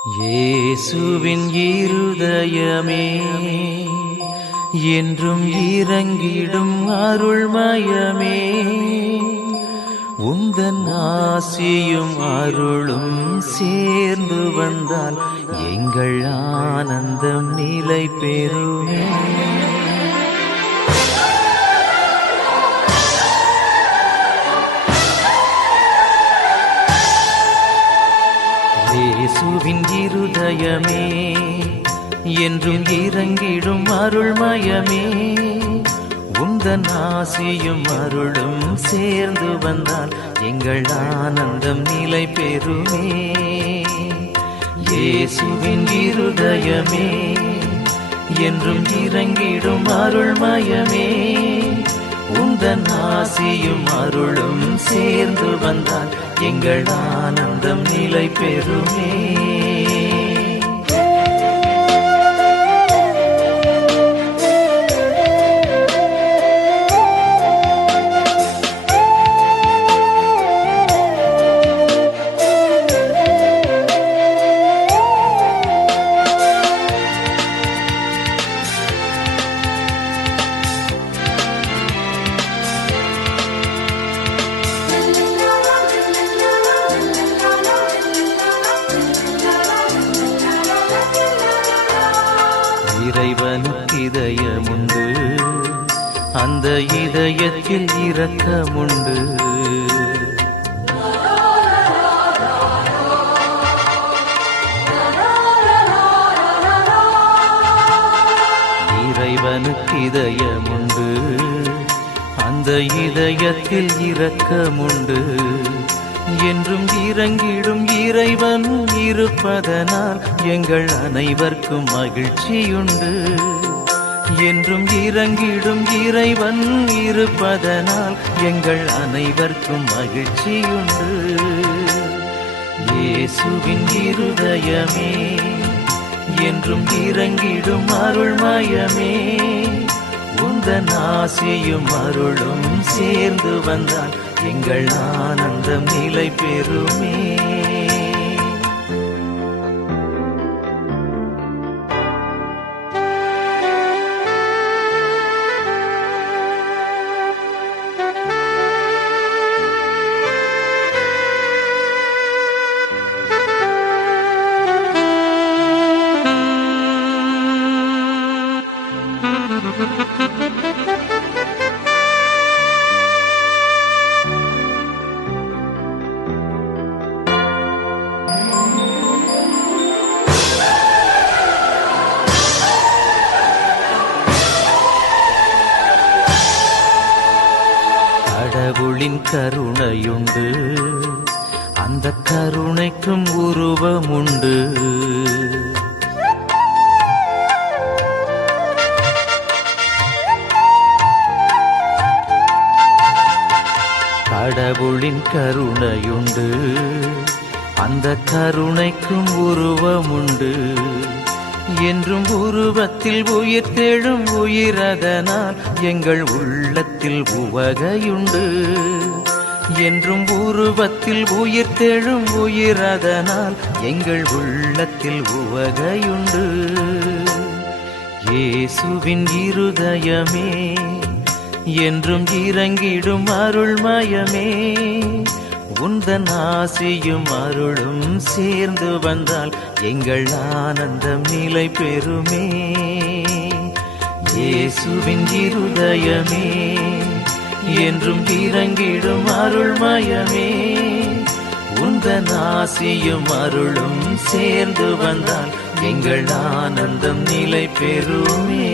இயேசுவின் இருதயமே என்றும் இறங்கிடும் அருள்மயமே, உந்தன் ஆசியும் அருளும் சேர்ந்து வந்தால் எங்கள் ஆனந்தம் நிலை பெறுமே. இயேசுவின் இருதயமே என்றும் இறங்கிடும் அருள்மயமே, உந்தன் ஆசியும் அருளும் சேர்ந்து வந்தால் எங்கள் ஆனந்தம் நிலை பெறுமே. இயேசுவின் இருதயமே என்றும் இறங்கிடும் அருள்மயமே, உந்தன் ஆசியும் அருளும் சேர்ந்து வந்தால் எங்கள் ஆனந்தம் நிலை பெறுமே. இறைவனுக்கு இதயமுண்டு, அந்த இதயத்தில் இரக்கமுண்டு. இறைவனுக்கு இதயமுண்டு, அந்த இதயத்தில் இரக்கமுண்டு. என்றும் இறங்கிடும் இறைவன் இருப்பதனால் எங்கள் அனைவருக்கும் மகிழ்ச்சியுண்டு. என்றும் இறங்கிடும் இறைவன் இருப்பதனால் எங்கள் அனைவருக்கும் மகிழ்ச்சியுண்டு. இயேசுவின் இருதயமே என்றும் இறங்கிடும் அருள்மயமே, உந்தன் ஆசியும் அருளும் சேர்ந்து வந்தால் எங்கள் ஆனந்தம் நிலை பெறுமே. கடவுளின் கருணையுண்டு, அந்த கருணைக்கும் உருவமுண்டு. கடவுளின் கருணையுண்டு, அந்த கருணைக்கும் உருவமுண்டு. என்றும் உருவத்தில் உயிர் தேழும் உயிரதனால் எங்கள் உள்ளத்தில் உவகையுண்டு. என்றும் உருவத்தில் உயிர் தேழும் உயிரதனால் எங்கள் உள்ளத்தில் உவகையுண்டு. இயேசுவின் இருதயமே என்றும் இறங்கிடும் அருள்மயமே, உந்தன் ஆசியும் அருளும் சேர்ந்து வந்தால் எங்கள் ஆனந்தம் நிலை பெறுமே. இயேசுவின் இருதயமே என்றும் இறங்கிடும் அருள்மயமே, உந்தன் ஆசியும் அருளும் சேர்ந்து வந்தால் எங்கள் ஆனந்தம் நிலை பெறுமே.